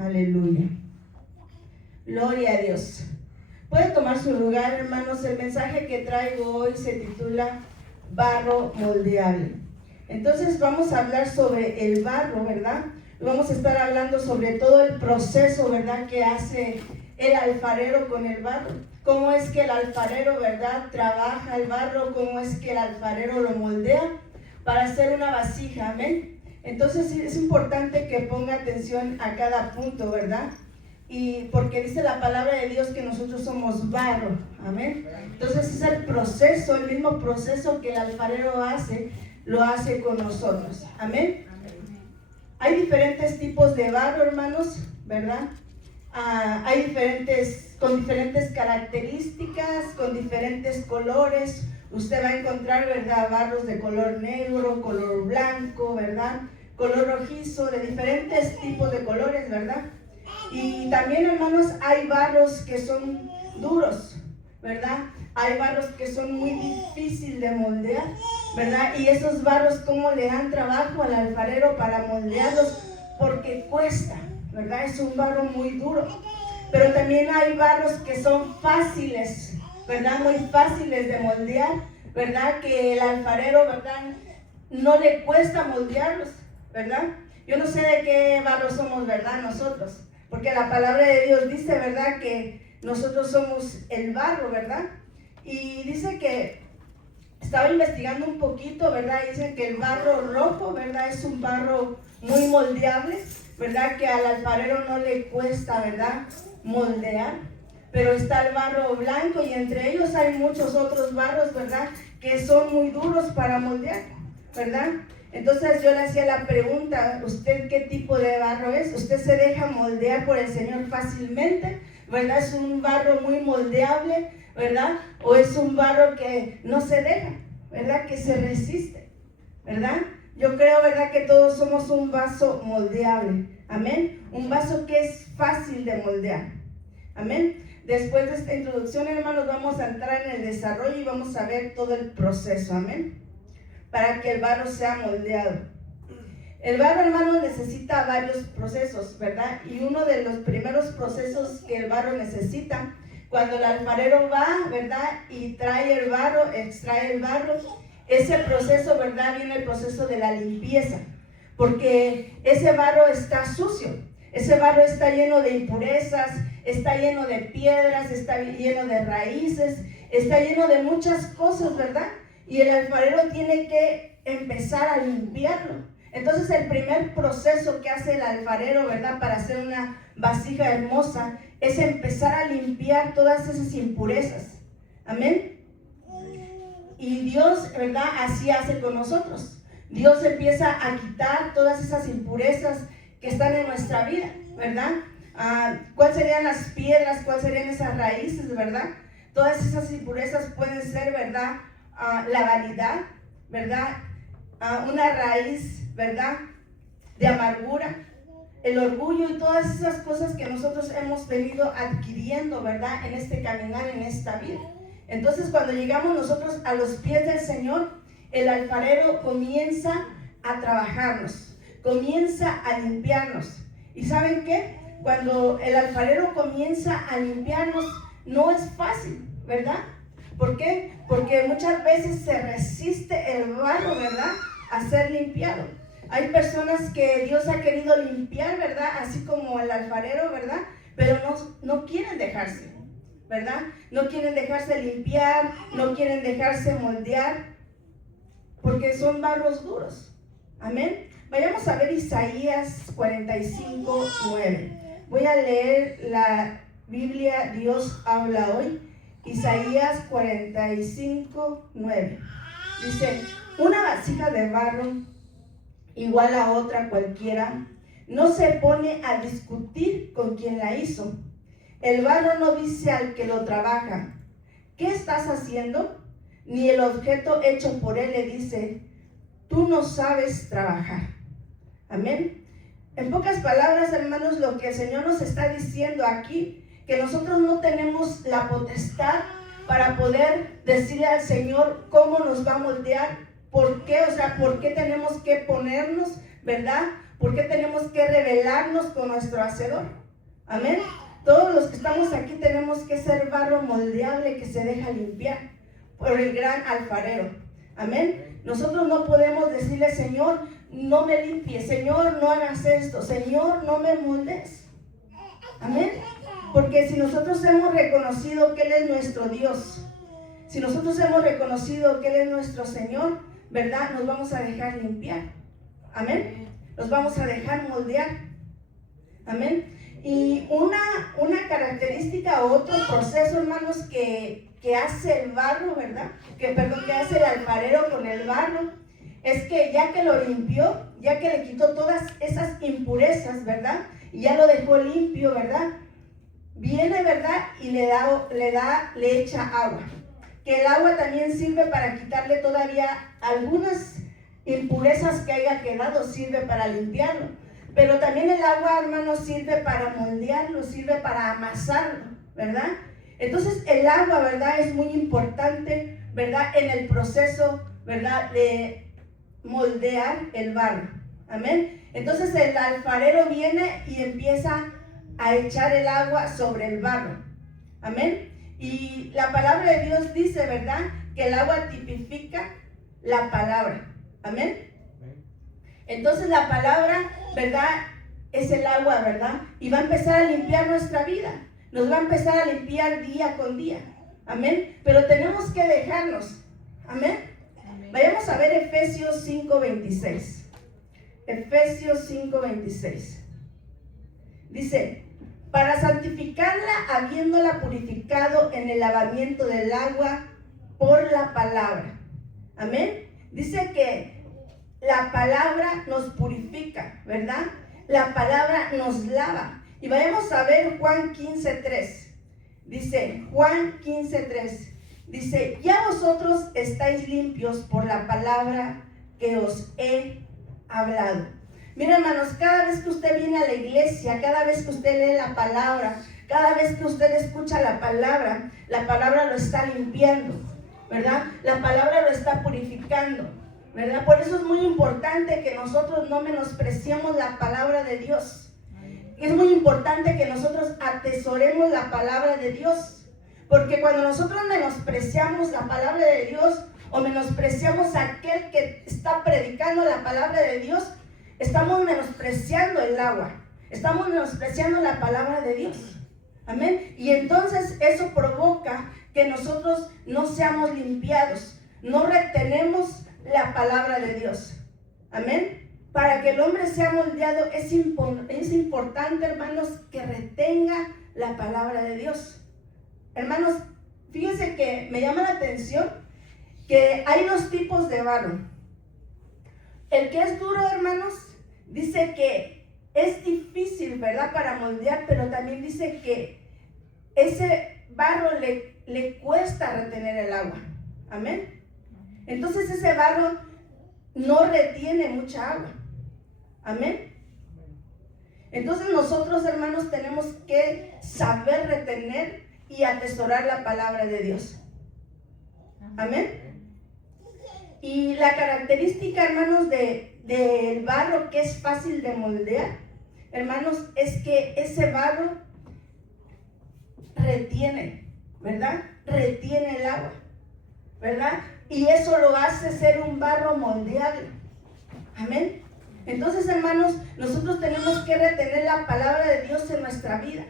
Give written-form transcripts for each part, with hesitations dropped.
Aleluya. Gloria a Dios. Puede tomar su lugar, hermanos. El mensaje que traigo hoy se titula Barro moldeable. Entonces vamos a hablar sobre el barro, ¿verdad? Vamos a estar hablando sobre todo el proceso, ¿verdad?, que hace el alfarero con el barro. Cómo es que el alfarero, ¿verdad?, trabaja el barro, cómo es que el alfarero lo moldea para hacer una vasija, amén. Entonces es importante que ponga atención a cada punto, ¿verdad? Y porque dice la palabra de Dios que nosotros somos barro, amén. Entonces es el proceso, el mismo proceso que el alfarero hace, lo hace con nosotros, amén. Hay diferentes tipos de barro, hermanos, ¿verdad? Hay con diferentes características, con diferentes colores. Usted va a encontrar, ¿verdad?, barros de color negro, color blanco, ¿verdad?, color rojizo, de diferentes tipos de colores, ¿verdad? Y también, hermanos, hay barros que son duros, ¿verdad? Hay barros que son muy difíciles de moldear, ¿verdad? Y esos barros, ¿cómo le dan trabajo al alfarero para moldearlos? Porque cuesta, ¿verdad? Es un barro muy duro. Pero también hay barros que son fáciles, ¿verdad? Muy fáciles de moldear, ¿verdad? Que el alfarero, ¿verdad?, no le cuesta moldearlos, ¿verdad? Yo no sé de qué barro somos, ¿verdad?, nosotros. Porque la palabra de Dios dice, ¿verdad?, que nosotros somos el barro, ¿verdad? Y dice que, estaba investigando un poquito, ¿verdad? Dicen que el barro rojo, ¿verdad?, es un barro muy moldeable, ¿verdad? Que al alfarero no le cuesta, ¿verdad?, moldear. Pero está el barro blanco y entre ellos hay muchos otros barros, ¿verdad?, que son muy duros para moldear, ¿verdad? Entonces yo le hacía la pregunta, ¿usted qué tipo de barro es? ¿Usted se deja moldear por el Señor fácilmente? ¿Verdad? ¿Es un barro muy moldeable? ¿Verdad? ¿O es un barro que no se deja? ¿Verdad? Que se resiste, ¿verdad? Yo creo, ¿verdad?, que todos somos un vaso moldeable, amén. Un vaso que es fácil de moldear, amén. Después de esta introducción, hermanos, vamos a entrar en el desarrollo y vamos a ver todo el proceso, amén, para que el barro sea moldeado. El barro, hermanos, necesita varios procesos, ¿verdad? Y uno de los primeros procesos que el barro necesita, cuando el alfarero va, ¿verdad?, y trae el barro, extrae el barro, ese proceso, ¿verdad?, viene el proceso de la limpieza, porque ese barro está sucio, ese barro está lleno de impurezas, está lleno de piedras, está lleno de raíces, está lleno de muchas cosas, ¿verdad? Y el alfarero tiene que empezar a limpiarlo. Entonces el primer proceso que hace el alfarero, ¿verdad?, para hacer una vasija hermosa, es empezar a limpiar todas esas impurezas. Amén. Y Dios, ¿verdad?, así hace con nosotros. Dios empieza a quitar todas esas impurezas que están en nuestra vida, ¿verdad? ¿Cuáles serían las piedras? ¿Cuáles serían esas raíces, verdad? Todas esas impurezas pueden ser, ¿verdad?, la vanidad, ¿verdad? Una raíz, ¿verdad?, de amargura, el orgullo y todas esas cosas que nosotros hemos venido adquiriendo, ¿verdad?, en este caminar, en esta vida. Entonces, cuando llegamos nosotros a los pies del Señor, el alfarero comienza a trabajarnos, comienza a limpiarnos. ¿Y saben qué? Cuando el alfarero comienza a limpiarnos, no es fácil, ¿verdad? ¿Por qué? Porque muchas veces se resiste el barro, ¿verdad?, a ser limpiado. Hay personas que Dios ha querido limpiar, ¿verdad?, así como el alfarero, ¿verdad?, pero no quieren dejarse, ¿verdad? No quieren dejarse limpiar, no quieren dejarse moldear, porque son barros duros. Amén. Vayamos a ver Isaías 45:9. Voy a leer la Biblia Dios habla hoy. Isaías 45:9. Dice: una vasija de barro igual a otra cualquiera no se pone a discutir con quien la hizo. El barro no dice al que lo trabaja: ¿qué estás haciendo? Ni el objeto hecho por él le dice: tú no sabes trabajar. Amén. En pocas palabras, hermanos, lo que el Señor nos está diciendo aquí, que nosotros no tenemos la potestad para poder decirle al Señor cómo nos va a moldear, por qué, o sea, por qué tenemos que ponernos, ¿verdad?, ¿Por qué tenemos que rebelarnos con nuestro hacedor? Amén. Todos los que estamos aquí tenemos que ser barro moldeable que se deja limpiar por el gran alfarero. Amén. Nosotros no podemos decirle, Señor, no me limpies, Señor, no hagas esto, Señor, no me moldes. Amén. Porque si nosotros hemos reconocido que Él es nuestro Dios, si nosotros hemos reconocido que Él es nuestro Señor, ¿verdad? Nos vamos a dejar limpiar. Amén. Nos vamos a dejar moldear. Amén. Y una característica o otro proceso, hermanos, que hace el barro, ¿verdad? Que hace el alfarero con el barro, es que ya que lo limpió, ya que le quitó todas esas impurezas, ¿verdad? Y ya lo dejó limpio, ¿verdad? Viene, ¿verdad? Y le echa agua. Que el agua también sirve para quitarle todavía algunas impurezas que haya quedado, sirve para limpiarlo. Pero también el agua, hermanos, sirve para moldearlo, sirve para amasarlo, ¿verdad? Entonces el agua, ¿verdad? Es muy importante, ¿verdad? En el proceso, ¿verdad? De moldear el barro. Amén. Entonces el alfarero viene y empieza a echar el agua sobre el barro. Amén. Y la palabra de Dios dice, ¿verdad? Que el agua tipifica la palabra. Amén. Entonces la palabra, ¿verdad? Es el agua, ¿verdad? Y va a empezar a limpiar nuestra vida. Nos va a empezar a limpiar día con día. Amén. Pero tenemos que dejarnos. Amén. Amén. Vayamos a ver Efesios 5:26. Efesios 5:26. Dice, para santificarla habiéndola purificado en el lavamiento del agua por la palabra. Amén. Dice que la palabra nos purifica, ¿verdad? La palabra nos lava. Y vayamos a ver Juan 15:3. Dice, Juan 15:3. Dice, ya vosotros estáis limpios por la palabra que os he hablado. Mira, hermanos, cada vez que usted viene a la iglesia, cada vez que usted lee la palabra, cada vez que usted escucha la palabra lo está limpiando, ¿verdad? La palabra lo está purificando, ¿verdad? Por eso es muy importante que nosotros no menospreciemos la palabra de Dios. Es muy importante que nosotros atesoremos la palabra de Dios, porque cuando nosotros menospreciamos la palabra de Dios o menospreciamos a aquel que está predicando la palabra de Dios, estamos menospreciando el agua, estamos menospreciando la palabra de Dios. Amén. Y entonces eso provoca que nosotros no seamos limpiados, no retenemos la palabra de Dios. Amén. Para que el hombre sea moldeado es importante, hermanos, que retenga la palabra de Dios. Hermanos, fíjense que me llama la atención que hay dos tipos de barro. El que es duro, hermanos, dice que es difícil, ¿verdad?, para moldear, pero también dice que ese barro le cuesta retener el agua. Amén. Entonces ese barro no retiene mucha agua. Amén. Entonces nosotros, hermanos, tenemos que saber retener y atesorar la palabra de Dios. Amén. Y la característica, hermanos, del barro que es fácil de moldear, hermanos, es que ese barro retiene, ¿verdad? Retiene el agua, ¿verdad? Y eso lo hace ser un barro moldeable. Amén. Entonces, hermanos, nosotros tenemos que retener la palabra de Dios en nuestra vida.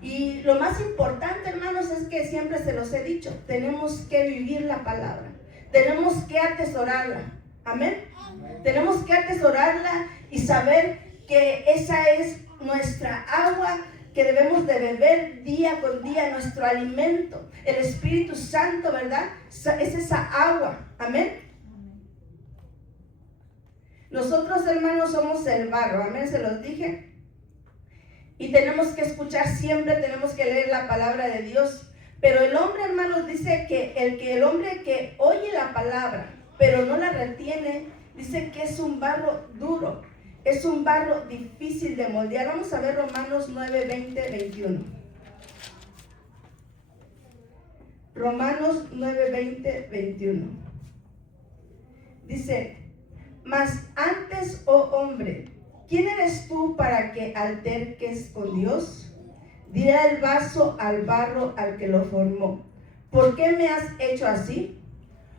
Y lo más importante, hermanos, es que siempre se los he dicho, tenemos que vivir la palabra. Tenemos que atesorarla. Amén. Tenemos que atesorarla y saber que esa es nuestra agua que debemos de beber día con día, nuestro alimento. El Espíritu Santo, ¿verdad? Es esa agua. Amén. Nosotros, hermanos, somos el barro. Amén, se los dije. Y tenemos que escuchar siempre, tenemos que leer la palabra de Dios. Pero el hombre, hermanos, dice que el hombre que oye la palabra, pero no la retiene, dice que es un barro duro, es un barro difícil de moldear. Vamos a ver Romanos 9, 20, 21. Romanos 9, 20, 21. Dice, mas antes, oh hombre, ¿quién eres tú para que alterques con Dios? Dirá el vaso al barro al que lo formó: ¿por qué me has hecho así?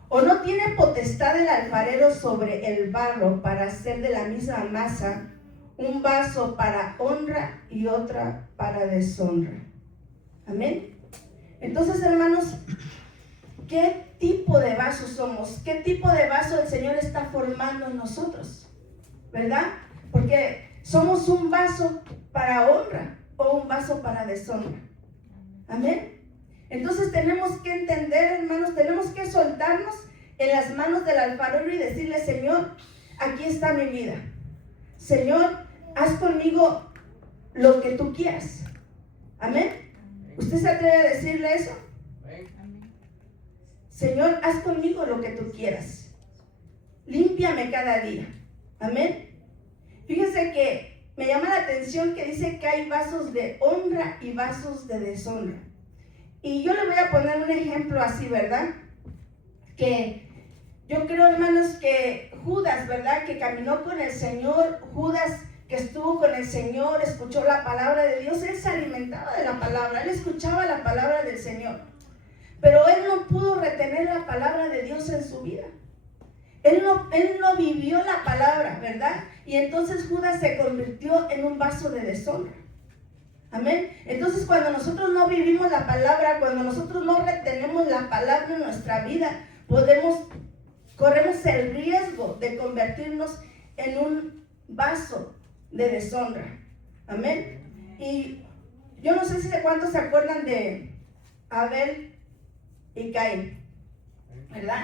¿O no tiene potestad el alfarero sobre el barro para hacer de la misma masa un vaso para honra y otra para deshonra? Amén. Entonces, hermanos, ¿qué tipo de vaso somos? ¿Qué tipo de vaso el Señor está formando en nosotros? ¿Verdad? Porque somos un vaso para honra o un vaso para deshonra. Amén. Entonces tenemos que entender, hermanos, tenemos que soltarnos en las manos del alfarero y decirle: Señor, aquí está mi vida. Señor, haz conmigo lo que tú quieras. Amén. ¿Usted se atreve a decirle eso? Señor, haz conmigo lo que tú quieras. Límpiame cada día. Amén. Fíjese que me llama la atención que dice que hay vasos de honra y vasos de deshonra. Y yo le voy a poner un ejemplo así, ¿verdad? Que yo creo, hermanos, que Judas, ¿verdad? Que caminó con el Señor, Judas que estuvo con el Señor, escuchó la palabra de Dios, él se alimentaba de la palabra, él escuchaba la palabra del Señor. Pero él no pudo retener la palabra de Dios en su vida. Él no vivió la palabra, ¿verdad? Y entonces Judas se convirtió en un vaso de deshonra. Amén. Entonces, cuando nosotros no vivimos la palabra, cuando nosotros no retenemos la palabra en nuestra vida, corremos el riesgo de convertirnos en un vaso de deshonra. Amén. Y yo no sé si de cuántos se acuerdan de Abel y Caín, ¿verdad?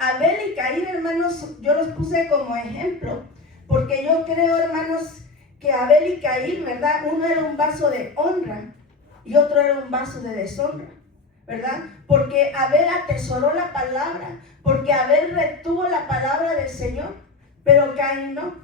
Abel y Caín, hermanos, yo los puse como ejemplo, porque yo creo, hermanos, que Abel y Caín, ¿verdad? Uno era un vaso de honra y otro era un vaso de deshonra, ¿verdad? Porque Abel atesoró la palabra, porque Abel retuvo la palabra del Señor, pero Caín no,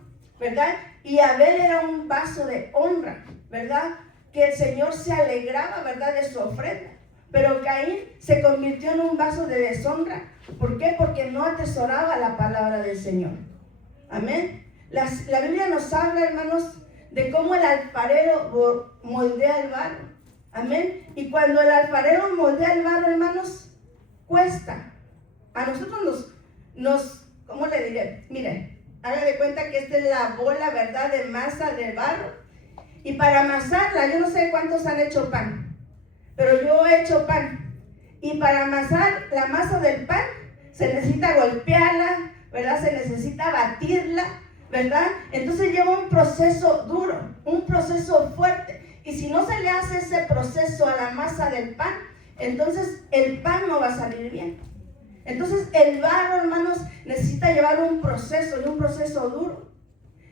¿verdad? Y Abel era un vaso de honra, ¿verdad? Que el Señor se alegraba, ¿verdad?, de su ofrenda. Pero Caín se convirtió en un vaso de deshonra. ¿Por qué? Porque no atesoraba la palabra del Señor. Amén. La Biblia nos habla, hermanos, de cómo el alfarero moldea el barro. Amén. Y cuando el alfarero moldea el barro, hermanos, cuesta. A nosotros ¿cómo le diré? Miren, haga de cuenta que esta es la bola, ¿verdad?, de masa del barro. Y para amasarla, yo no sé cuántos han hecho pan, pero yo he hecho pan. Y para amasar la masa del pan, se necesita golpearla, ¿verdad? Se necesita batirla, ¿verdad? Entonces lleva un proceso duro, un proceso fuerte. Y si no se le hace ese proceso a la masa del pan, entonces el pan no va a salir bien. Entonces el barro, hermanos, necesita llevar un proceso, y un proceso duro.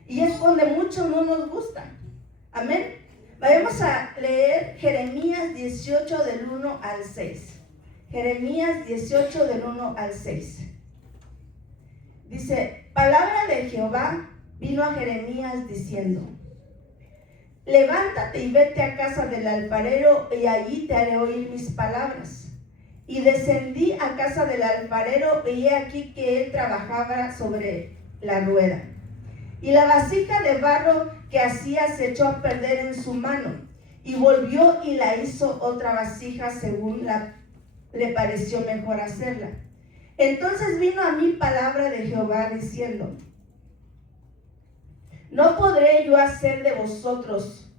Y es donde muchos no nos gusta. Amén. Vayamos a leer Jeremías 18 del 1 al 6. Jeremías 18 del 1 al 6. Dice: palabra de Jehová vino a Jeremías diciendo: levántate y vete a casa del alfarero, y allí te haré oír mis palabras. Y descendí a casa del alfarero, y he aquí que él trabajaba sobre la rueda. Y la vasija de barro que hacía se echó a perder en su mano, y volvió y la hizo otra vasija según le pareció mejor hacerla. Entonces vino a mí palabra de Jehová diciendo: ¿no podré yo hacer de vosotros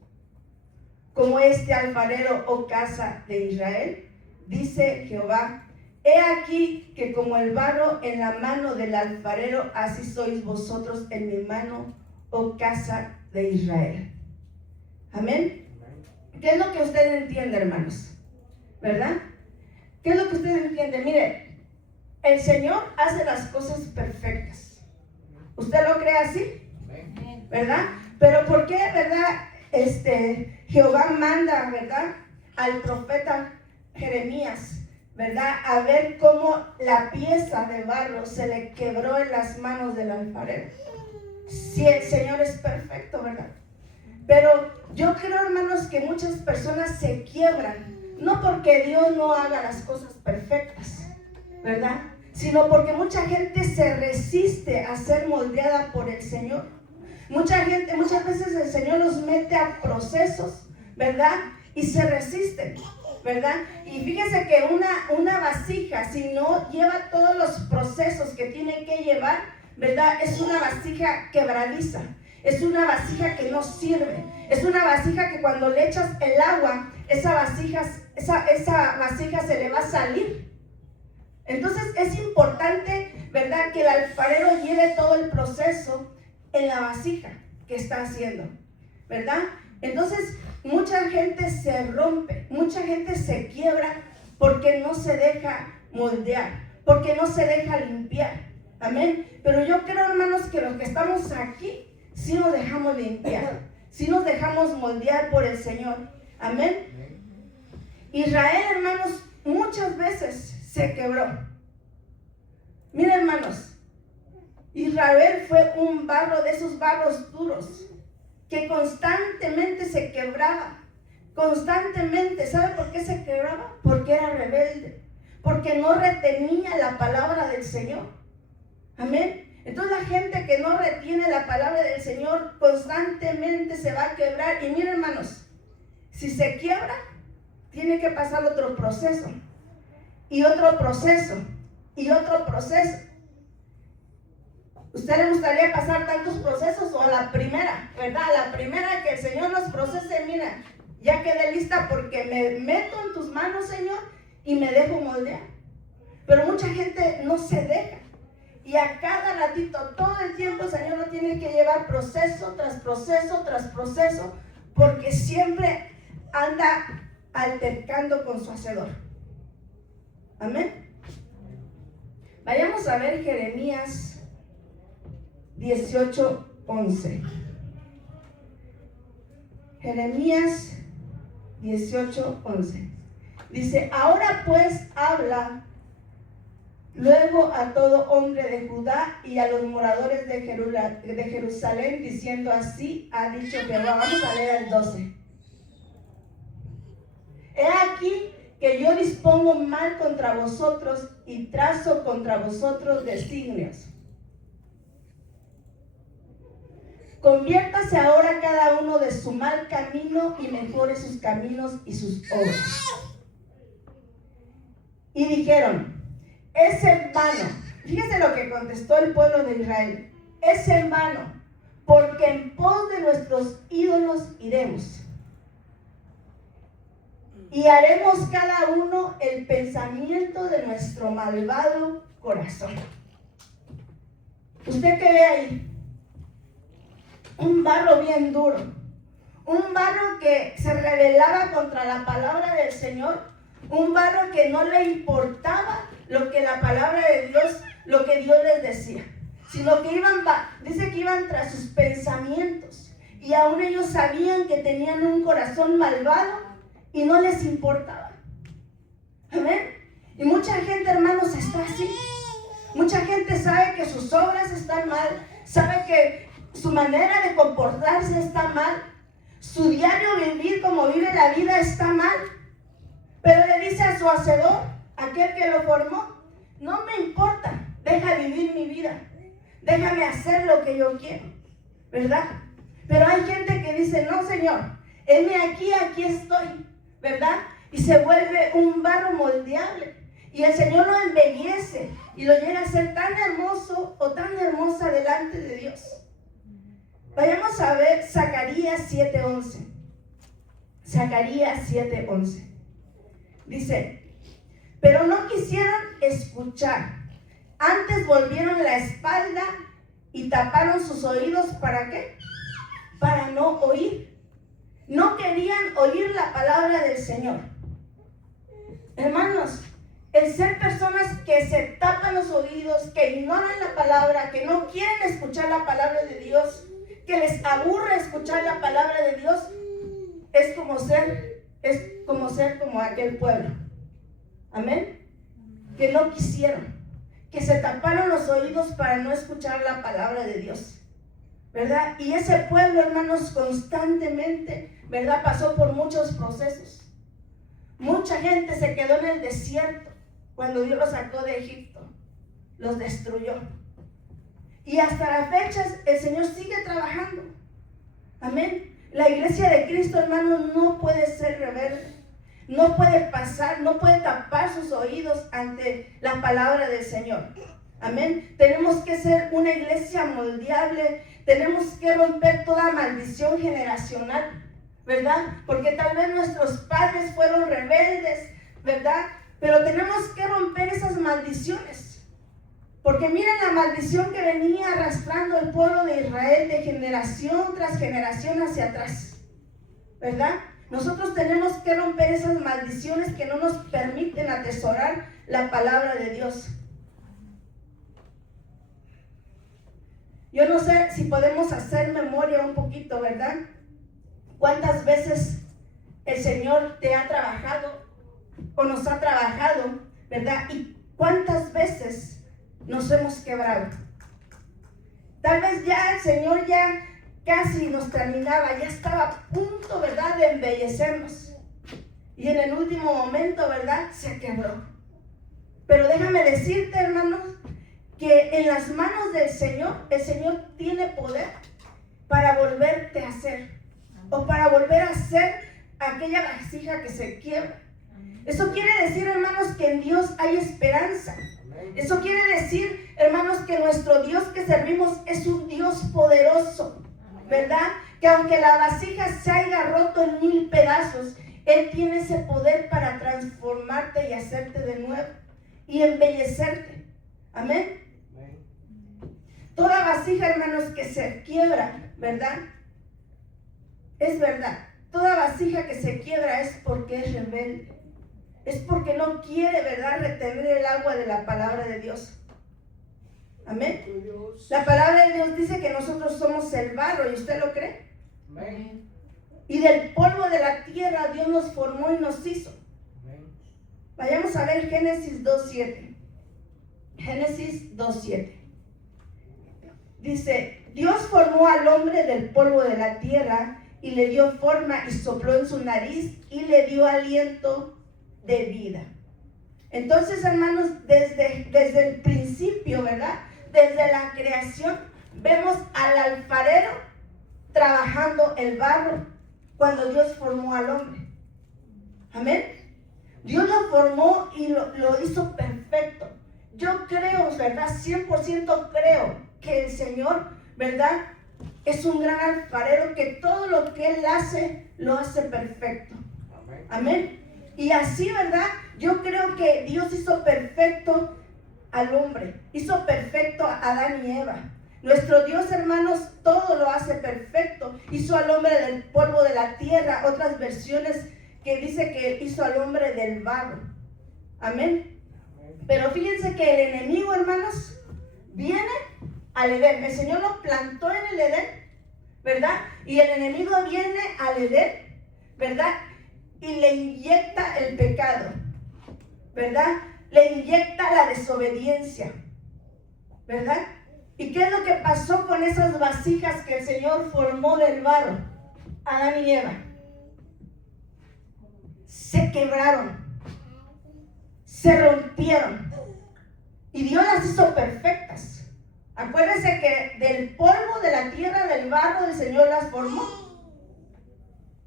como este alfarero, oh casa de Israel? Dice Jehová: he aquí que como el barro en la mano del alfarero, así sois vosotros en mi mano, oh casa de Israel. Amén. ¿Qué es lo que usted entiende, hermanos? ¿Verdad? ¿Qué es lo que usted entiende? Mire, el Señor hace las cosas perfectas. ¿Usted lo cree así? ¿Verdad? Pero ¿por qué, verdad? Jehová manda, ¿verdad?, al profeta Jeremías, ¿verdad?, a ver cómo la pieza de barro se le quebró en las manos del alfarero. Si el Señor es perfecto, ¿verdad? Pero yo creo, hermanos, que muchas personas se quiebran, no porque Dios no haga las cosas perfectas, ¿verdad?, sino porque mucha gente se resiste a ser moldeada por el Señor. Muchas veces el Señor los mete a procesos, ¿verdad? Y se resisten, ¿verdad? Y fíjese que una vasija, si no lleva todos los procesos que tiene que llevar, ¿verdad? Es una vasija quebradiza, es una vasija que no sirve, es una vasija que cuando le echas el agua, esa vasija se le va a salir. Entonces es importante, ¿verdad?, que el alfarero lleve todo el proceso en la vasija que está haciendo, ¿verdad? Entonces mucha gente se rompe, mucha gente se quiebra porque no se deja moldear, porque no se deja limpiar. Amén. Pero yo creo, hermanos, que los que estamos aquí sí nos dejamos limpiar, sí nos dejamos moldear por el Señor. Amén. Israel, hermanos, muchas veces se quebró. Miren, hermanos, Israel fue un barro de esos barros duros que constantemente se quebraba, constantemente. ¿Sabe por qué se quebraba? Porque era rebelde, porque no retenía la palabra del Señor. Amén. Entonces la gente que no retiene la palabra del Señor constantemente se va a quebrar. Y miren, hermanos, si se quiebra, tiene que pasar otro proceso, y otro proceso, y otro proceso. ¿Usted le gustaría pasar tantos procesos o a la primera, verdad? A la primera que el Señor nos procese, mira, ya quedé lista porque me meto en tus manos, Señor, y me dejo moldear? Pero mucha gente no se deja. Y a cada ratito, todo el tiempo, el Señor lo tiene que llevar proceso tras proceso tras proceso, porque siempre anda altercando con su hacedor. Amén. Vayamos a ver Jeremías 18:11. Jeremías 18:11. Dice: ahora pues habla luego a todo hombre de Judá y a los moradores de Jerusalén, diciendo: así ha dicho Jehová. Vamos a leer el 12. He aquí que yo dispongo mal contra vosotros y trazo contra vosotros designios. Conviértase ahora cada uno de su mal camino y mejore sus caminos y sus obras. Y dijeron: es en vano. Fíjese lo que contestó el pueblo de Israel: es en vano, porque en pos de nuestros ídolos iremos, y haremos cada uno el pensamiento de nuestro malvado corazón. ¿Usted qué ve ahí? Un barro bien duro, un barro que se rebelaba contra la palabra del Señor, un barro que no le importaba lo que la palabra de Dios, lo que Dios les decía, sino que dice que iban tras sus pensamientos, y aún ellos sabían que tenían un corazón malvado y no les importaba. Amén. Y mucha gente, hermanos, está así. Mucha gente sabe que sus obras están mal, sabe que su manera de comportarse está mal, su diario vivir como vive la vida está mal, pero le dice a su hacedor, aquel que lo formó: no me importa, deja vivir mi vida, déjame hacer lo que yo quiero, ¿verdad? Pero hay gente que dice: no, Señor, heme aquí, aquí estoy, ¿verdad? Y se vuelve un barro moldeable, y el Señor lo embellece y lo llega a ser tan hermoso o tan hermosa delante de Dios. Vayamos a ver Zacarías 7:11. Zacarías 7:11. Dice: pero no quisieron escuchar, antes volvieron la espalda y taparon sus oídos. ¿Para qué? Para no oír. No querían oír la palabra del Señor. Hermanos, el ser personas que se tapan los oídos, que ignoran la palabra, que no quieren escuchar la palabra de Dios, que les aburre escuchar la palabra de Dios, es como ser como aquel pueblo. Amén. Que no quisieron, que se taparon los oídos para no escuchar la palabra de Dios, ¿verdad? Y ese pueblo, hermanos, constantemente, ¿verdad?, pasó por muchos procesos. Mucha gente se quedó en el desierto cuando Dios los sacó de Egipto, los destruyó. Y hasta la fecha el Señor sigue trabajando. Amén. La iglesia de Cristo, hermanos, no puede ser rebelde. No puede pasar, no puede tapar sus oídos ante la palabra del Señor. Amén. Tenemos que ser una iglesia moldeable. Tenemos que romper toda maldición generacional, ¿verdad? Porque tal vez nuestros padres fueron rebeldes, ¿verdad? Pero tenemos que romper esas maldiciones. Porque miren la maldición que venía arrastrando el pueblo de Israel de generación tras generación hacia atrás, ¿verdad? Nosotros tenemos que romper esas maldiciones que no nos permiten atesorar la palabra de Dios. Yo no sé si podemos hacer memoria un poquito, ¿verdad? ¿Cuántas veces el Señor te ha trabajado o nos ha trabajado, ¿verdad? Y cuántas veces nos hemos quebrado. Tal vez ya el Señor ya casi nos terminaba, ya estaba a punto, ¿verdad?, de embellecernos. Y en el último momento, ¿verdad?, se quebró. Pero déjame decirte, hermanos, que en las manos del Señor, el Señor tiene poder para volverte a hacer, o para volver a hacer aquella vasija que se quiebra. Eso quiere decir, hermanos, que en Dios hay esperanza. Eso quiere decir, hermanos, que nuestro Dios que servimos es un Dios poderoso, ¿verdad? Que aunque la vasija se haya roto en 1000 pedazos, Él tiene ese poder para transformarte y hacerte de nuevo y embellecerte. Amén. Toda vasija, hermanos, que se quiebra, ¿verdad? Es verdad. Toda vasija que se quiebra es porque es rebelde. Es porque no quiere, ¿verdad?, retener el agua de la palabra de Dios. Amén. La palabra de Dios dice que nosotros somos el barro, ¿y usted lo cree? Amén. Y del polvo de la tierra Dios nos formó y nos hizo. Amén. Vayamos a ver Génesis 2:7. Génesis 2:7. Dice, Dios formó al hombre del polvo de la tierra y le dio forma y sopló en su nariz y le dio aliento de vida. Entonces, hermanos, desde el principio, ¿verdad?, desde la creación, vemos al alfarero trabajando el barro cuando Dios formó al hombre. Amén. Dios lo formó y lo hizo perfecto. Yo creo, ¿verdad?, 100% creo que el Señor, ¿verdad?, es un gran alfarero, que todo lo que Él hace, lo hace perfecto. Amén. Amén. Y así, ¿verdad? Yo creo que Dios hizo perfecto al hombre, hizo perfecto a Adán y Eva. Nuestro Dios, hermanos, todo lo hace perfecto. Hizo al hombre del polvo de la tierra, otras versiones que dice que hizo al hombre del barro. Amén. Pero fíjense que el enemigo, hermanos, viene al Edén. El Señor lo plantó en el Edén, ¿verdad? Y el enemigo viene al Edén, ¿verdad?, y le inyecta el pecado, ¿verdad? Le inyecta la desobediencia, ¿verdad? ¿Y qué es lo que pasó con esas vasijas que el Señor formó del barro? Adán y Eva. Se quebraron, se rompieron, y Dios las hizo perfectas. Acuérdense que del polvo de la tierra, del barro, el Señor las formó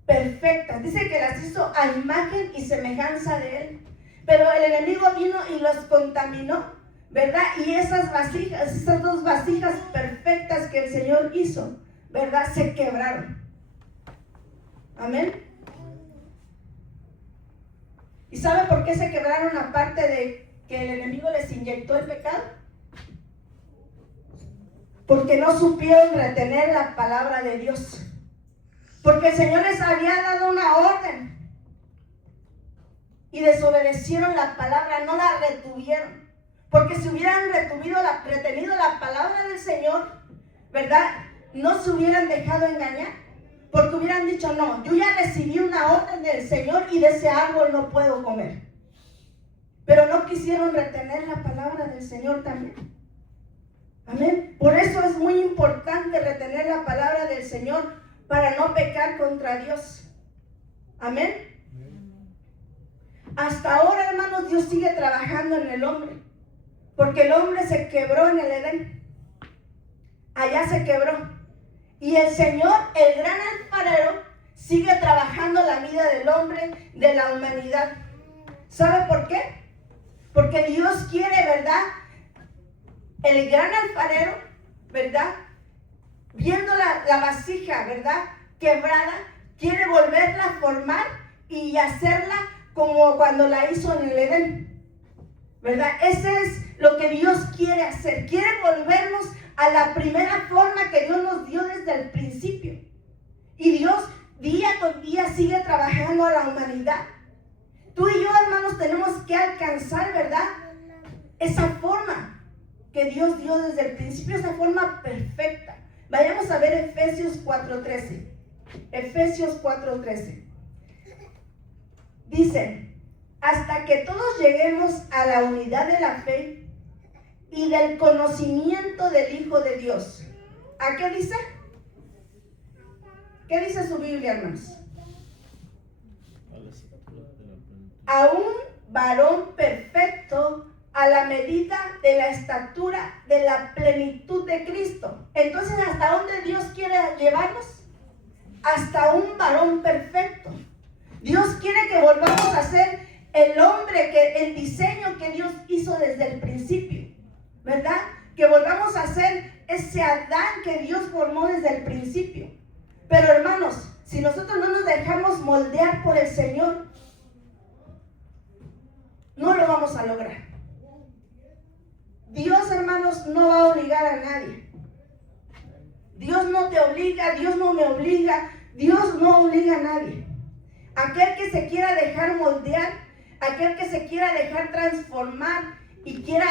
perfectas. Dice que las hizo a imagen y semejanza de Él. Pero el enemigo vino y los contaminó, ¿verdad? Y esas vasijas, esas dos vasijas perfectas que el Señor hizo, ¿verdad?, se quebraron. Amén. ¿Y sabe por qué se quebraron, aparte de que el enemigo les inyectó el pecado? Porque no supieron retener la palabra de Dios. Porque el Señor les había dado una orden y desobedecieron la palabra, no la retuvieron. Porque si hubieran retenido la palabra del Señor, ¿verdad?, no se hubieran dejado engañar. Porque hubieran dicho, no, yo ya recibí una orden del Señor y de ese árbol no puedo comer. Pero no quisieron retener la palabra del Señor también. Amén. Por eso es muy importante retener la palabra del Señor, para no pecar contra Dios. Amén. Hasta ahora, hermanos, Dios sigue trabajando en el hombre, porque el hombre se quebró en el Edén. allá se quebró. Y el Señor, el gran alfarero, sigue trabajando la vida del hombre, de la humanidad. ¿Sabe por qué? Porque Dios quiere, ¿verdad? El gran alfarero, ¿verdad? Viendo la vasija, ¿verdad? Quebrada, quiere volverla a formar y hacerla como cuando la hizo en el Edén, ¿verdad? Ese es lo que Dios quiere hacer. Quiere volvernos a la primera forma que Dios nos dio desde el principio. Y Dios día con día sigue trabajando a la humanidad. Tú y yo, hermanos, tenemos que alcanzar, ¿verdad? Esa forma que Dios dio desde el principio, esa forma perfecta. Vayamos a ver Efesios 4:13. Efesios 4:13. Dice, hasta que todos lleguemos a la unidad de la fe y del conocimiento del Hijo de Dios. ¿A qué dice? ¿Qué dice su Biblia, hermanos? A un varón perfecto, a la medida de la estatura de la plenitud de Cristo. Entonces, ¿hasta dónde Dios quiere llevarnos? Hasta un varón perfecto. Dios quiere que volvamos a ser el hombre, el diseño que Dios hizo desde el principio, ¿verdad? Que volvamos a ser ese Adán que Dios formó desde el principio. Pero hermanos, si nosotros no nos dejamos moldear por el Señor, no lo vamos a lograr. Dios, hermanos, no va a obligar a nadie. Dios no te obliga, Dios no me obliga, Dios no obliga a nadie. Aquel que se quiera dejar moldear, aquel que se quiera dejar transformar y quiera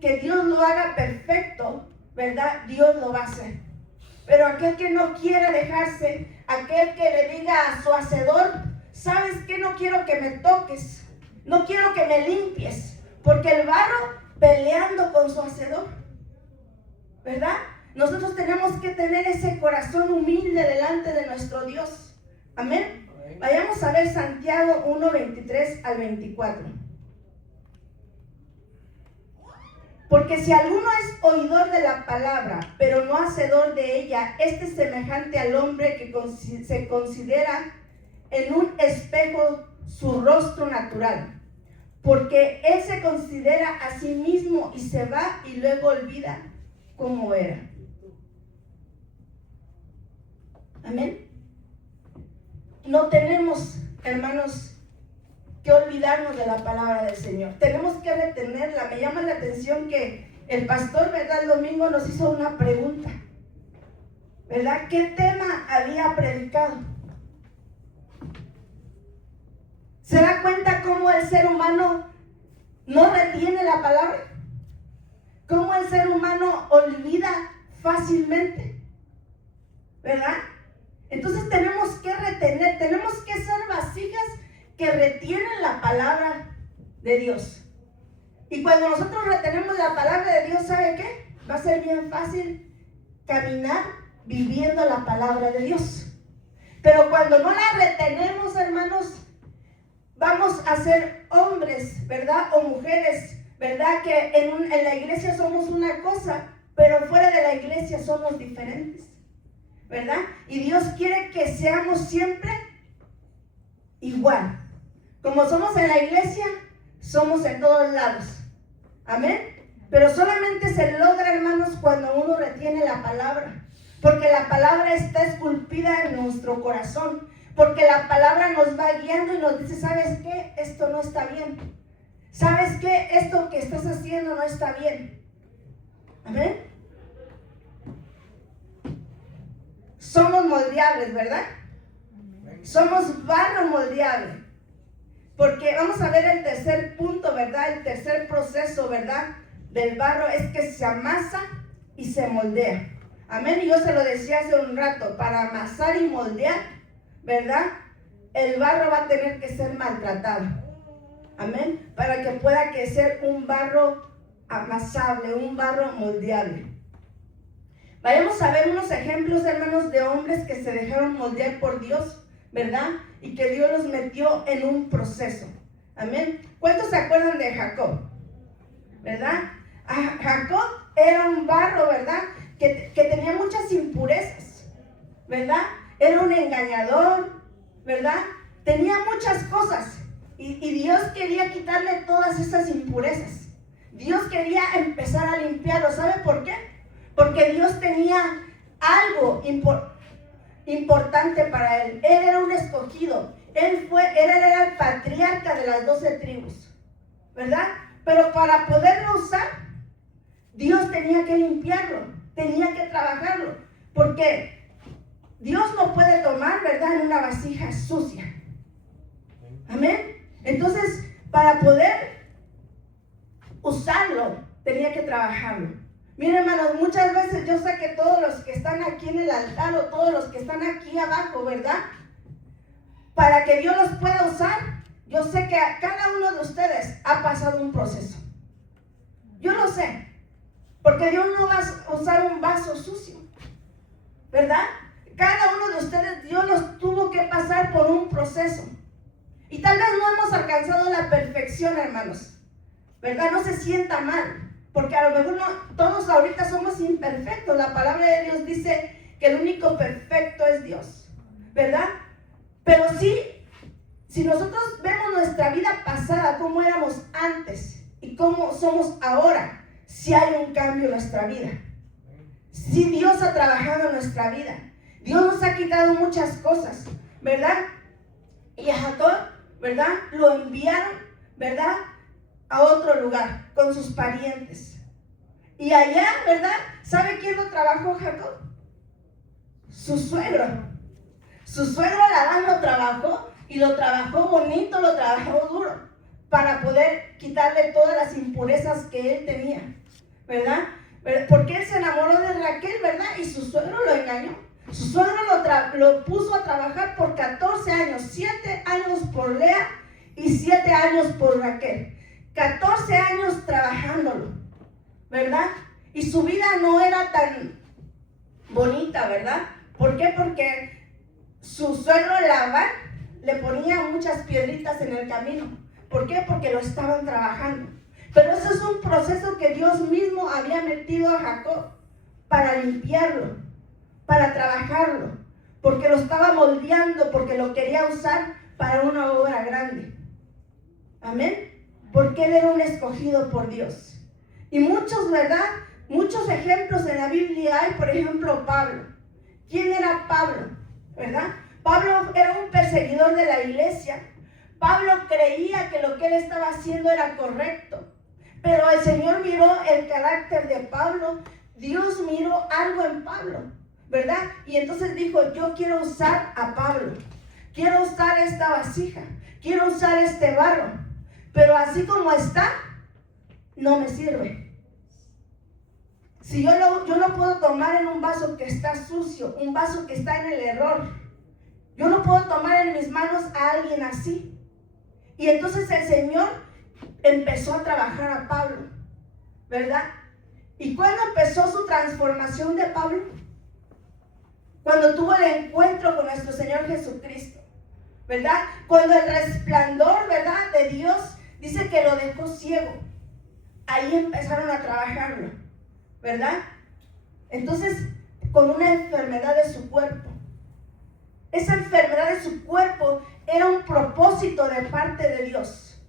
que Dios lo haga perfecto, ¿verdad? Dios lo va a hacer. Pero aquel que no quiera dejarse, aquel que le diga a su hacedor, ¿sabes qué? No quiero que me toques, no quiero que me limpies, porque el barro peleando con su hacedor, ¿verdad? Nosotros tenemos que tener ese corazón humilde delante de nuestro Dios. Amén. Vayamos a ver Santiago 1:23 al 24. Porque si alguno es oidor de la palabra, pero no hacedor de ella, este es semejante al hombre que se considera en un espejo su rostro natural. Porque él se considera a sí mismo y se va y luego olvida cómo era. Amén. No tenemos, hermanos, que olvidarnos de la palabra del Señor. Tenemos que retenerla. Me llama la atención que el pastor, ¿verdad?, el domingo nos hizo una pregunta, ¿verdad? ¿Qué tema había predicado? ¿Se da cuenta cómo el ser humano no retiene la palabra? ¿Cómo el ser humano olvida fácilmente? ¿Verdad? Entonces tenemos que retener, tenemos que ser vasijas que retienen la palabra de Dios. Y cuando nosotros retenemos la palabra de Dios, ¿sabe qué? Va a ser bien fácil caminar viviendo la palabra de Dios. Pero cuando no la retenemos, hermanos, vamos a ser hombres, ¿verdad? O mujeres, ¿verdad? Que en la iglesia somos una cosa, pero fuera de la iglesia somos diferentes, ¿verdad? Y Dios quiere que seamos siempre igual. Como somos en la iglesia, somos en todos lados. Amén. Pero solamente se logra, hermanos, cuando uno retiene la palabra. Porque la palabra está esculpida en nuestro corazón. Porque la palabra nos va guiando y nos dice, ¿sabes qué? Esto no está bien. ¿Sabes qué? Esto que estás haciendo no está bien. Amén. Somos moldeables, ¿verdad? Somos barro moldeable. Porque vamos a ver el tercer punto, ¿verdad? El tercer proceso, ¿verdad? Del barro es que se amasa y se moldea. Amén. Y yo se lo decía hace un rato, para amasar y moldear, ¿verdad? El barro va a tener que ser maltratado. Amén. Para que pueda ser un barro amasable, un barro moldeable. Vayamos a ver unos ejemplos, hermanos, de hombres que se dejaron moldear por Dios, ¿verdad? Y que Dios los metió en un proceso. Amén. ¿Cuántos se acuerdan de Jacob? ¿Verdad? Jacob era un barro, ¿verdad? que tenía muchas impurezas, ¿verdad? Era un engañador, ¿verdad? Tenía muchas cosas y Dios quería quitarle todas esas impurezas. Dios quería empezar a limpiarlo. ¿Sabe por qué? Porque Dios tenía algo importante para él. Él era un escogido. Él era el patriarca de las 12 tribus, ¿verdad? Pero para poderlo usar, Dios tenía que limpiarlo, tenía que trabajarlo, porque Dios no puede tomar, ¿verdad?, en una vasija sucia. Amén. Entonces, para poder usarlo, tenía que trabajarlo. Miren, hermanos, muchas veces yo sé que todos los que están aquí en el altar o todos los que están aquí abajo, ¿verdad?, para que Dios los pueda usar, yo sé que cada uno de ustedes ha pasado un proceso. Yo lo sé, porque Dios no va a usar un vaso sucio, ¿verdad? Cada uno de ustedes, Dios los tuvo que pasar por un proceso. Y tal vez no hemos alcanzado la perfección, hermanos, ¿verdad? No se sienta mal, porque a lo mejor no, todos ahorita somos imperfectos. La palabra de Dios dice que el único perfecto es Dios, ¿verdad? Pero sí, si nosotros vemos nuestra vida pasada, cómo éramos antes y cómo somos ahora, sí hay un cambio en nuestra vida. Sí, Dios ha trabajado en nuestra vida. Dios nos ha quitado muchas cosas, ¿verdad? Y a Jacob, ¿verdad?, lo enviaron, ¿verdad?, a otro lugar con sus parientes. Y allá, ¿verdad?, ¿sabe quién lo trabajó Jacob? Su suegro. Su suegro Labán lo trabajó, y lo trabajó bonito, lo trabajó duro, para poder quitarle todas las impurezas que él tenía, ¿verdad? Porque él se enamoró de Raquel, ¿verdad? Y su suegro lo engañó. Su suegro lo puso a trabajar por 14 años, 7 años por Lea y 7 años por Raquel. 14 años trabajándolo, ¿verdad? Y su vida no era tan bonita, ¿verdad? ¿Por qué? Porque su suegro Labán le ponía muchas piedritas en el camino. ¿Por qué? Porque lo estaban trabajando. Pero ese es un proceso que Dios mismo había metido a Jacob para limpiarlo, para trabajarlo, porque lo estaba moldeando, porque lo quería usar para una obra grande. Amén. Porque él era un escogido por Dios. Y muchos, ¿verdad?, muchos ejemplos en la Biblia hay. Por ejemplo, Pablo. ¿Quién era Pablo? ¿Verdad? Pablo era un perseguidor de la iglesia. Pablo creía que lo que él estaba haciendo era correcto. Pero el Señor miró el carácter de Pablo. Dios miró algo en Pablo, ¿verdad? Y entonces dijo: yo quiero usar a Pablo. Quiero usar esta vasija. Quiero usar este barro. Pero así como está, no me sirve. Si yo no puedo tomar en un vaso que está sucio, un vaso que está en el error, yo no puedo tomar en mis manos a alguien así. Y entonces el Señor empezó a trabajar a Pablo, ¿verdad? ¿Y cuándo empezó su transformación de Pablo? Cuando tuvo el encuentro con nuestro Señor Jesucristo, ¿verdad? Cuando el resplandor, ¿verdad?, de Dios dice que lo dejó ciego. Ahí empezaron a trabajarlo, ¿verdad? Entonces, con una enfermedad de su cuerpo. Esa enfermedad de su cuerpo era un propósito de parte de Dios.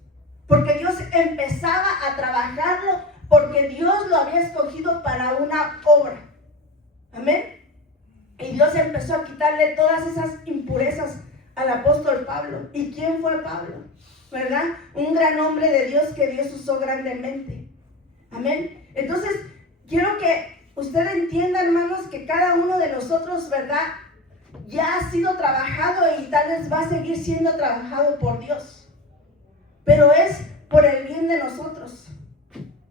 Porque Dios empezaba a trabajarlo, porque Dios lo había escogido para una obra. Amén. Y Dios empezó a quitarle todas esas impurezas al apóstol Pablo. ¿Y quién fue Pablo? ¿Verdad? Un gran hombre de Dios que Dios usó grandemente. Amén. Entonces, quiero que usted entienda, hermanos, que cada uno de nosotros, ¿verdad?, ya ha sido trabajado y tal vez va a seguir siendo trabajado por Dios. Pero es por el bien de nosotros.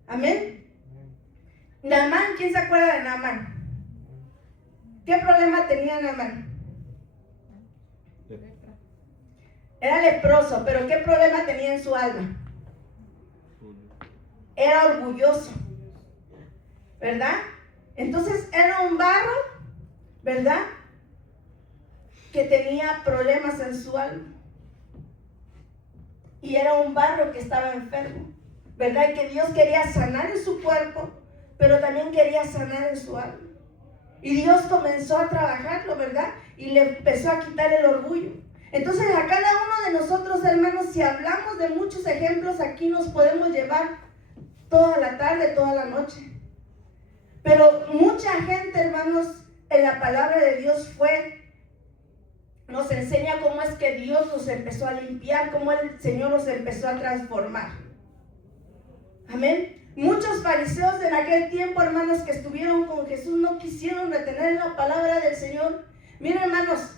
Amén. Naamán, ¿quién se acuerda de Naamán? ¿Qué problema tenía Naamán? Era leproso, pero ¿qué problema tenía en su alma? Era orgulloso, ¿verdad? Entonces era un barro, ¿verdad?, que tenía problemas en su alma. Y era un barro que estaba enfermo, ¿verdad? Y que Dios quería sanar en su cuerpo, pero también quería sanar en su alma. Y Dios comenzó a trabajarlo, ¿verdad? Y le empezó a quitar el orgullo. Entonces a cada uno de nosotros, hermanos, si hablamos de muchos ejemplos, aquí nos podemos llevar toda la tarde, toda la noche. Pero mucha gente, hermanos, en la palabra de Dios nos enseña cómo es que Dios nos empezó a limpiar, cómo el Señor nos empezó a transformar. Amén. Muchos fariseos en aquel tiempo, hermanos, que estuvieron con Jesús, no quisieron retener la palabra del Señor. Miren, hermanos,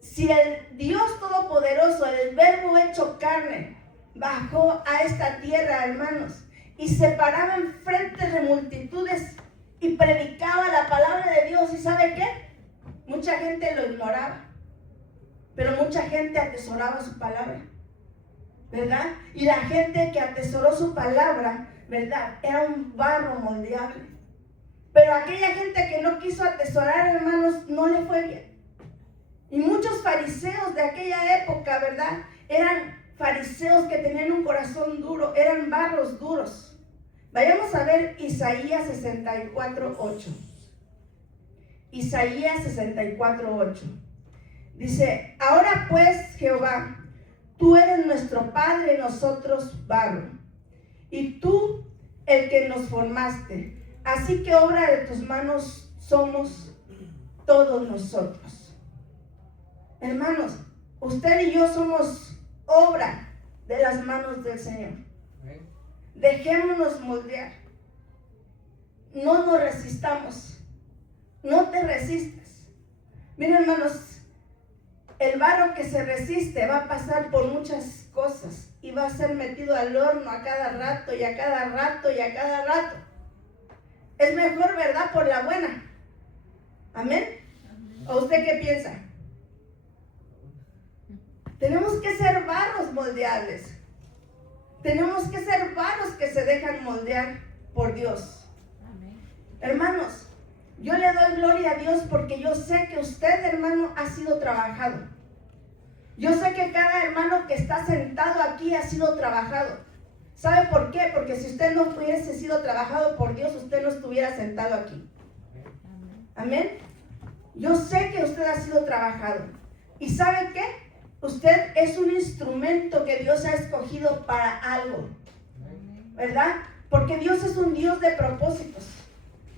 si el Dios Todopoderoso, el Verbo hecho carne, bajó a esta tierra, hermanos, y se paraba enfrente de multitudes y predicaba la palabra de Dios, ¿y sabe qué? Mucha gente lo ignoraba, pero mucha gente atesoraba su palabra, ¿verdad? Y la gente que atesoró su palabra, ¿verdad?, era un barro moldeable. Pero aquella gente que no quiso atesorar, hermanos, no le fue bien. Y muchos fariseos de aquella época, ¿verdad?, eran fariseos que tenían un corazón duro, eran barros duros. Vayamos a ver Isaías 64:8. Isaías 64:8. Dice: ahora pues, Jehová, tú eres nuestro Padre, nosotros barro, y tú el que nos formaste. Así que obra de tus manos somos todos nosotros. Hermanos, usted y yo somos obra de las manos del Señor. Dejémonos moldear. No nos resistamos. No te resistas. Miren, hermanos, el barro que se resiste va a pasar por muchas cosas y va a ser metido al horno a cada rato y a cada rato y a cada rato. Es mejor, ¿verdad?, por la buena. ¿Amén? ¿O usted qué piensa? Tenemos que ser barros moldeables. Tenemos que ser barros que se dejan moldear por Dios. Amén. Hermanos, yo le doy gloria a Dios porque yo sé que usted, hermano, ha sido trabajado. Yo sé que cada hermano que está sentado aquí ha sido trabajado. ¿Sabe por qué? Porque si usted no hubiese sido trabajado por Dios, usted no estuviera sentado aquí. Amén. Yo sé que usted ha sido trabajado. ¿Y sabe qué? Usted es un instrumento que Dios ha escogido para algo, ¿verdad? Porque Dios es un Dios de propósitos.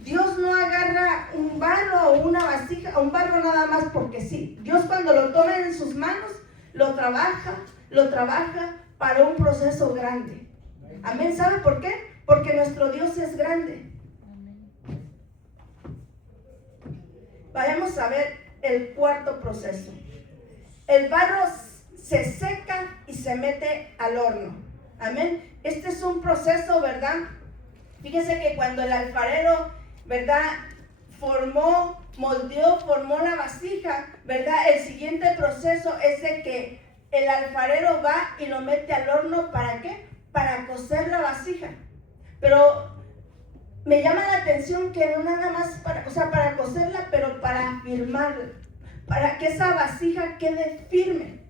Dios no agarra un barro o una vasija, un barro nada más porque sí. Dios, cuando lo toma en sus manos, lo trabaja para un proceso grande. Amén. ¿Sabe por qué? Porque nuestro Dios es grande. Vayamos a ver el cuarto proceso. El barro se seca y se mete al horno. Amén. Este es un proceso, ¿verdad? Fíjese que cuando el alfarero, ¿verdad?, formó la vasija, ¿verdad? El siguiente proceso es de que el alfarero va y lo mete al horno. ¿Para qué? Para cocer la vasija. Pero me llama la atención que no nada más para cocerla, pero para afirmarla, para que esa vasija quede firme.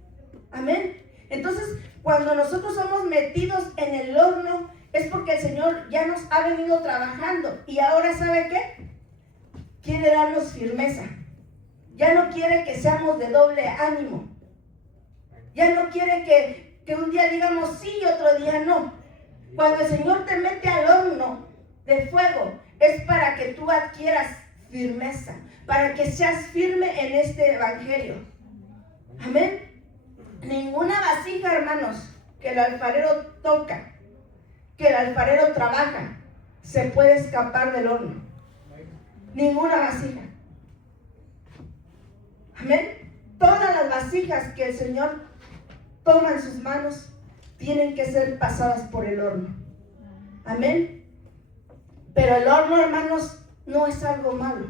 Amén. Entonces, cuando nosotros somos metidos en el horno, es porque el Señor ya nos ha venido trabajando. Y ahora, ¿sabe qué? Quiere darnos firmeza. Ya no quiere que seamos de doble ánimo. Ya no quiere que un día digamos sí y otro día no. Cuando el Señor te mete al horno de fuego, es para que tú adquieras firmeza, para que seas firme en este evangelio. Amén. Ninguna vasija, hermanos, que el alfarero toca, que el alfarero trabaja, se puede escapar del horno. Ninguna vasija. Amén. Todas las vasijas que el Señor toma en sus manos tienen que ser pasadas por el horno. Amén. Pero el horno, hermanos, no es algo malo.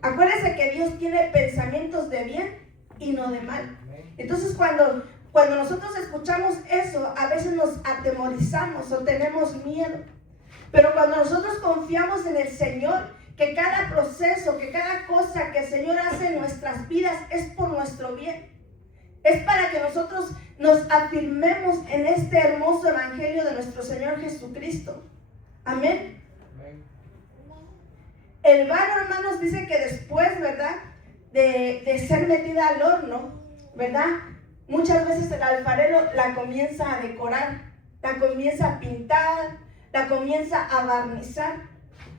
Acuérdense que Dios tiene pensamientos de bien y no de mal. Entonces cuando nosotros escuchamos eso, a veces nos atemorizamos o tenemos miedo. Pero cuando nosotros confiamos en el Señor, que cada proceso, que cada cosa que el Señor hace en nuestras vidas es por nuestro bien. Es para que nosotros nos afirmemos en este hermoso evangelio de nuestro Señor Jesucristo. Amén. el barro, hermanos, dice que después, ¿verdad? De ser metida al horno, ¿verdad? Muchas veces el alfarero la comienza a decorar, la comienza a pintar, la comienza a barnizar,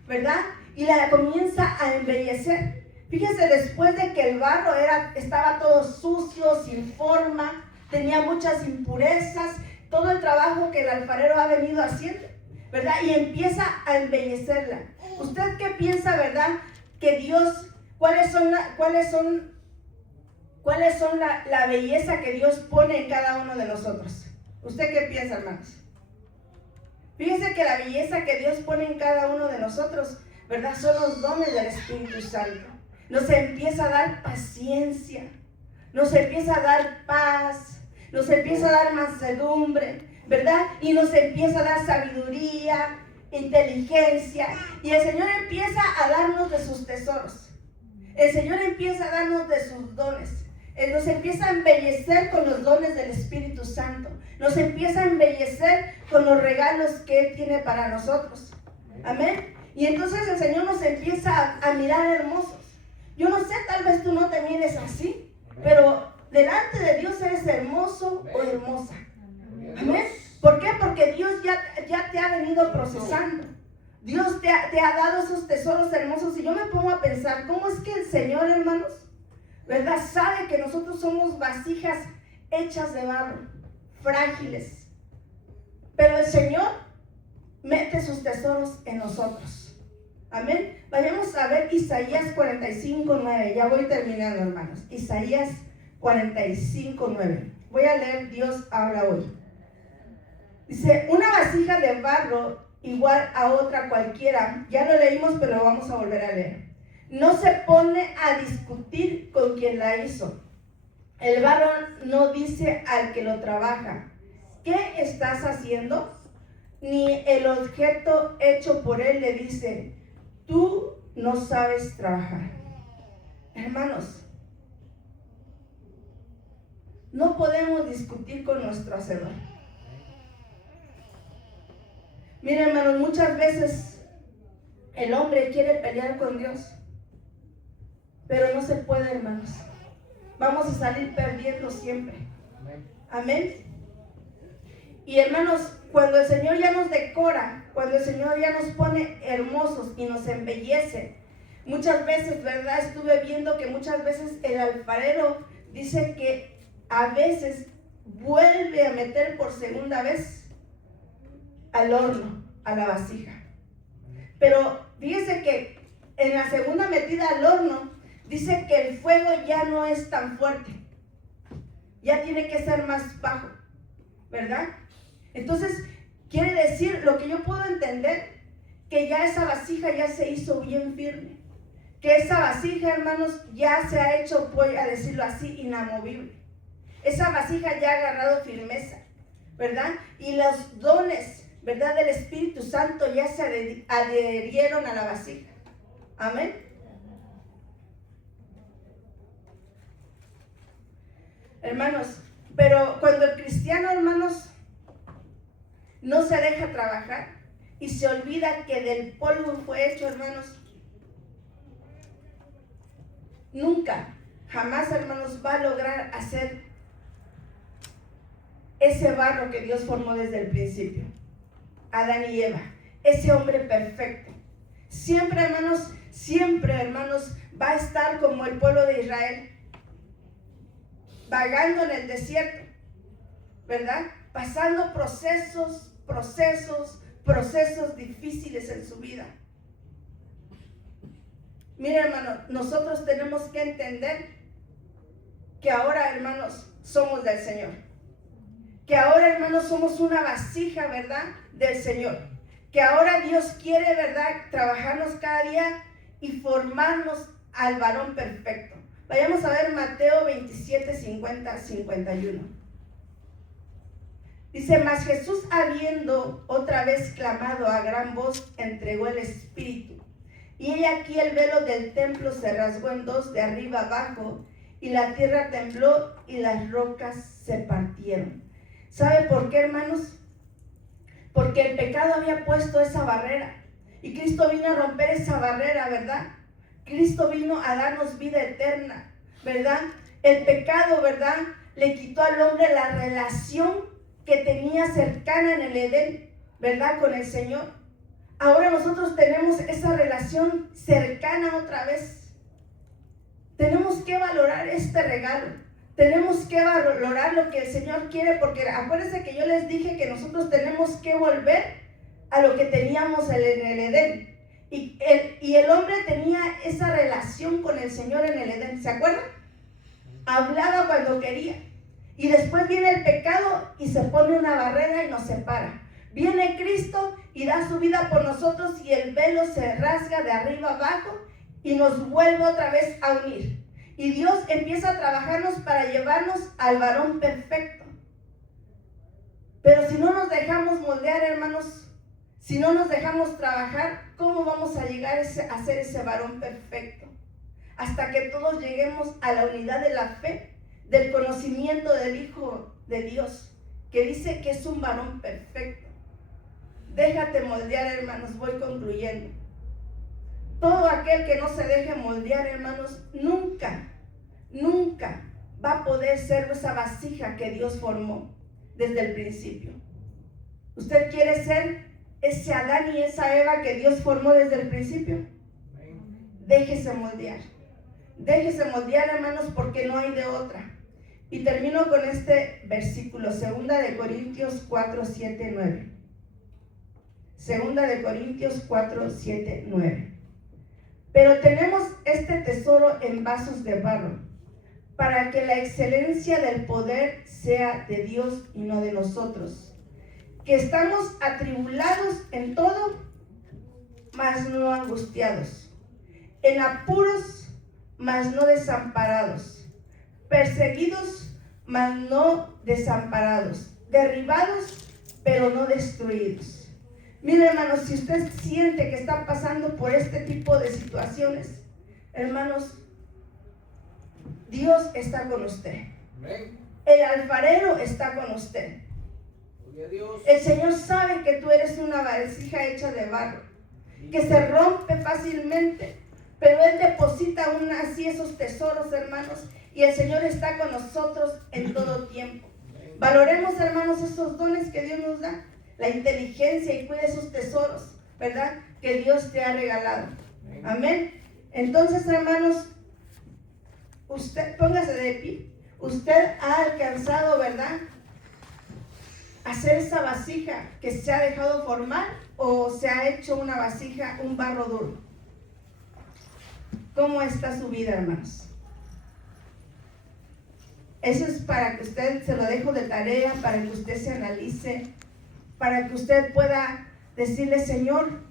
¿verdad? Y la comienza a embellecer. Fíjese, después de que el barro estaba todo sucio, sin forma, tenía muchas impurezas, todo el trabajo que el alfarero ha venido haciendo, ¿verdad? Y empieza a embellecerla. ¿Usted qué piensa, verdad? Que Dios, ¿cuáles son la belleza que Dios pone en cada uno de nosotros? ¿Usted qué piensa, hermanos? Fíjense que la belleza que Dios pone en cada uno de nosotros, ¿verdad? Son los dones del Espíritu Santo. Nos empieza a dar paciencia, nos empieza a dar paz, nos empieza a dar mansedumbre, ¿verdad? Y nos empieza a dar sabiduría, inteligencia, y el Señor empieza a darnos de sus tesoros. El Señor empieza a darnos de sus dones. Él nos empieza a embellecer con los dones del Espíritu Santo. Nos empieza a embellecer con los regalos que Él tiene para nosotros. Amén. Y entonces el Señor nos empieza a mirar hermosos. Yo no sé, tal vez tú no te mires así, pero delante de Dios eres hermoso o hermosa. Amén. ¿Por qué? Porque Dios ya te ha venido procesando. Dios te ha dado esos tesoros hermosos. Y yo me pongo a pensar, ¿cómo es que el Señor, hermanos, verdad, sabe que nosotros somos vasijas hechas de barro, frágiles? Pero el Señor mete sus tesoros en nosotros. Amén. Vayamos a ver Isaías 45:9. Ya voy terminando, hermanos. Isaías 45:9. Voy a leer Dios habla hoy. Dice, una vasija de barro igual a otra cualquiera. Ya lo leímos, pero lo vamos a volver a leer. No se pone a discutir con quien la hizo. El barro no dice al que lo trabaja, ¿qué estás haciendo? Ni el objeto hecho por él le dice, tú no sabes trabajar. Hermanos, no podemos discutir con nuestro hacedor. Miren, hermanos, muchas veces el hombre quiere pelear con Dios, pero no se puede, hermanos. Vamos a salir perdiendo siempre. Amén. Y hermanos, cuando el Señor ya nos decora, cuando el Señor ya nos pone hermosos y nos embellece, muchas veces, ¿verdad? Estuve viendo que muchas veces el alfarero dice que a veces vuelve a meter por segunda vez al horno, a la vasija. Pero fíjese que en la segunda metida al horno, dice que el fuego ya no es tan fuerte. Ya tiene que ser más bajo, ¿verdad? Entonces, quiere decir, lo que yo puedo entender, que ya esa vasija ya se hizo bien firme. Que esa vasija, hermanos, ya se ha hecho, voy a decirlo así, inamovible. Esa vasija ya ha agarrado firmeza, ¿verdad? Y los dones, ¿verdad?, del Espíritu Santo ya se adherieron a la vasija. Amén. Hermanos, pero cuando el cristiano, hermanos, no se deja trabajar y se olvida que del polvo fue hecho, hermanos, nunca, jamás, hermanos, va a lograr hacer ese barro que Dios formó desde el principio. Adán y Eva, ese hombre perfecto. Siempre, hermanos, va a estar como el pueblo de Israel, vagando en el desierto, ¿verdad? Pasando procesos difíciles en su vida. Mira, hermano, nosotros tenemos que entender que ahora, hermanos, somos del Señor. Que ahora, hermanos, somos una vasija, ¿verdad?, del Señor. Que ahora Dios quiere, ¿verdad?, trabajarnos cada día y formarnos al varón perfecto. Vayamos a ver Mateo 27, 50, 51. Dice, mas Jesús, habiendo otra vez clamado a gran voz, entregó el Espíritu. Y he aquí el velo del templo se rasgó en dos, de arriba abajo, y la tierra tembló y las rocas se partieron. ¿Sabe por qué, hermanos? Porque el pecado había puesto esa barrera. Y Cristo vino a romper esa barrera, ¿verdad? Cristo vino a darnos vida eterna, ¿verdad? El pecado, ¿verdad?, le quitó al hombre la relación que tenía cercana en el Edén, ¿verdad?, con el Señor. Ahora nosotros tenemos esa relación cercana otra vez. Tenemos que valorar este regalo. Tenemos que valorar lo que el Señor quiere, porque acuérdense que yo les dije que nosotros tenemos que volver a lo que teníamos en el Edén. Y el hombre tenía esa relación con el Señor en el Edén, ¿se acuerdan? Hablaba cuando quería. Y después viene el pecado y se pone una barrera y nos separa. Viene Cristo y da su vida por nosotros y el velo se rasga de arriba abajo y nos vuelve otra vez a unir. Y Dios empieza a trabajarnos para llevarnos al varón perfecto. Pero si no nos dejamos moldear, hermanos, si no nos dejamos trabajar, ¿cómo vamos a llegar a ser ese varón perfecto? Hasta que todos lleguemos a la unidad de la fe, del conocimiento del Hijo de Dios, que dice que es un varón perfecto. Déjate moldear, hermanos, voy concluyendo. Todo aquel que no se deje moldear, hermanos, nunca va a poder ser esa vasija que Dios formó desde el principio. ¿Usted quiere ser ese Adán y esa Eva que Dios formó desde el principio? Déjese moldear. Déjese moldear, hermanos, porque no hay de otra. Y termino con este versículo, 2 Corintios 4, 7, 9. 2 Corintios 4, 7, 9. Pero tenemos este tesoro en vasos de barro, para que la excelencia del poder sea de Dios y no de nosotros, que estamos atribulados en todo, mas no angustiados, en apuros, mas no desamparados, perseguidos, mas no desamparados, derribados, pero no destruidos. Mire, hermanos, si usted siente que está pasando por este tipo de situaciones, hermanos, Dios está con usted. El alfarero está con usted. El Señor sabe que tú eres una vasija hecha de barro, que se rompe fácilmente, pero Él deposita aún así esos tesoros, hermanos, y el Señor está con nosotros en todo tiempo. Valoremos, hermanos, esos dones que Dios nos da, la inteligencia, y cuide esos tesoros, ¿verdad?, que Dios te ha regalado. Amén. Entonces, hermanos, usted, póngase de pie. Usted ha alcanzado, ¿verdad?, hacer esa vasija que se ha dejado formar, o se ha hecho una vasija, un barro duro. ¿Cómo está su vida, hermanos? Eso es para que usted, se lo dejo de tarea, para que usted se analice, para que usted pueda decirle: Señor,